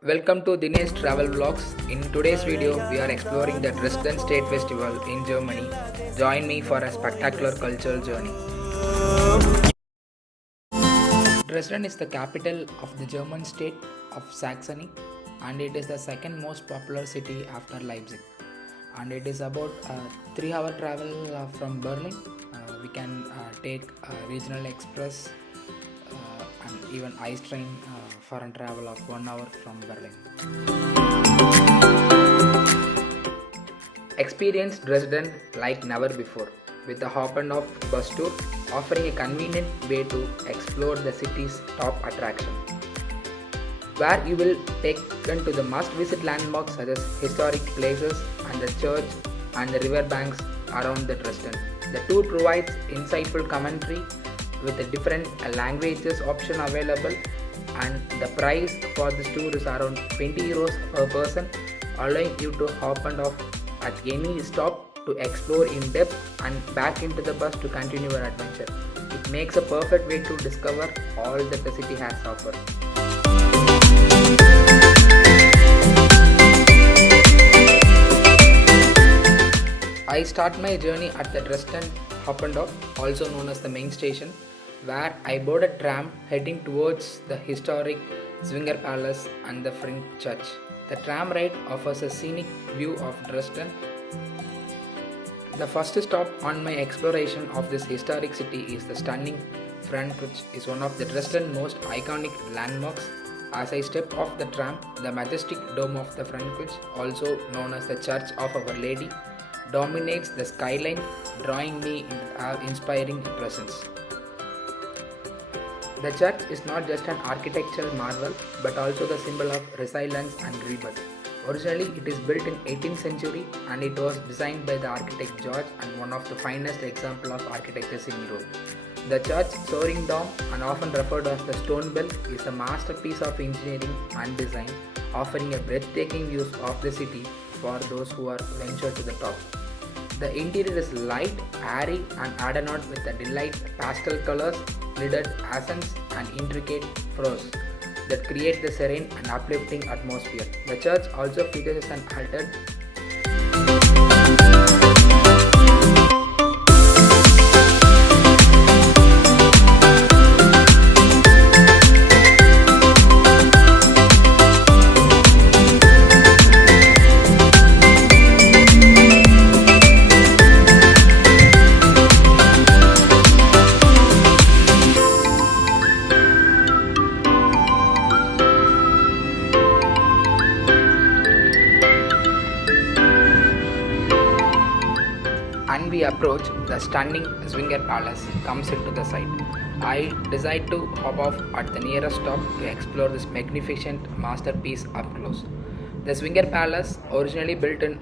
Welcome to Dinesh Travel Vlogs. In today's video, we are exploring the Dresden State Festival in Germany. Join me for a spectacular cultural journey. Dresden is the capital of the German state of Saxony, and it is the second most popular city after Leipzig. And it is about a 3-hour travel from Berlin. We can take regional express and even ice train for a travel of 1 hour from Berlin. Experience Dresden like never before with the hop and off bus tour, offering a convenient way to explore the city's top attraction, where you will taken to the must-visit landmarks such as historic places and the church and the river banks around the Dresden. The tour provides insightful commentary with the different languages option available, and the price for this tour is around 20 euros per person, allowing you to hop and off at any stop to explore in depth and back into the bus to continue your adventure. It makes a perfect way to discover all that the city has to offer. I start my journey at the Dresden hop and off, also known as the main station, where I board a tram heading towards the historic Zwinger Palace and the Frauenkirche church. The tram ride offers a scenic view of Dresden. The first stop on my exploration of this historic city is the stunning Frauenkirche, is one of the Dresden's most iconic landmarks. As I step off the tram, the majestic dome of the Frauenkirche, also known as the Church of Our Lady, dominates the skyline, drawing me into inspiring presence. The church is not just an architectural marvel, but also the symbol of resilience and rebirth. Originally, it is built in 18th century and it was designed by the architect George, and one of the finest examples of architecture in Europe. The church soaring dome, and often referred to as the stone bell, is a masterpiece of engineering and design, offering a breathtaking view of the city for those who are ventured to the top. The interior is light, airy and adorned with the delight pastel colors, lidded accents and intricate frescoes that create the serene and uplifting atmosphere. The church also features an altar and we approach the stunning Zwinger Palace comes into the sight. I decide to hop off at the nearest stop to explore this magnificent masterpiece up close. The Zwinger Palace, originally built in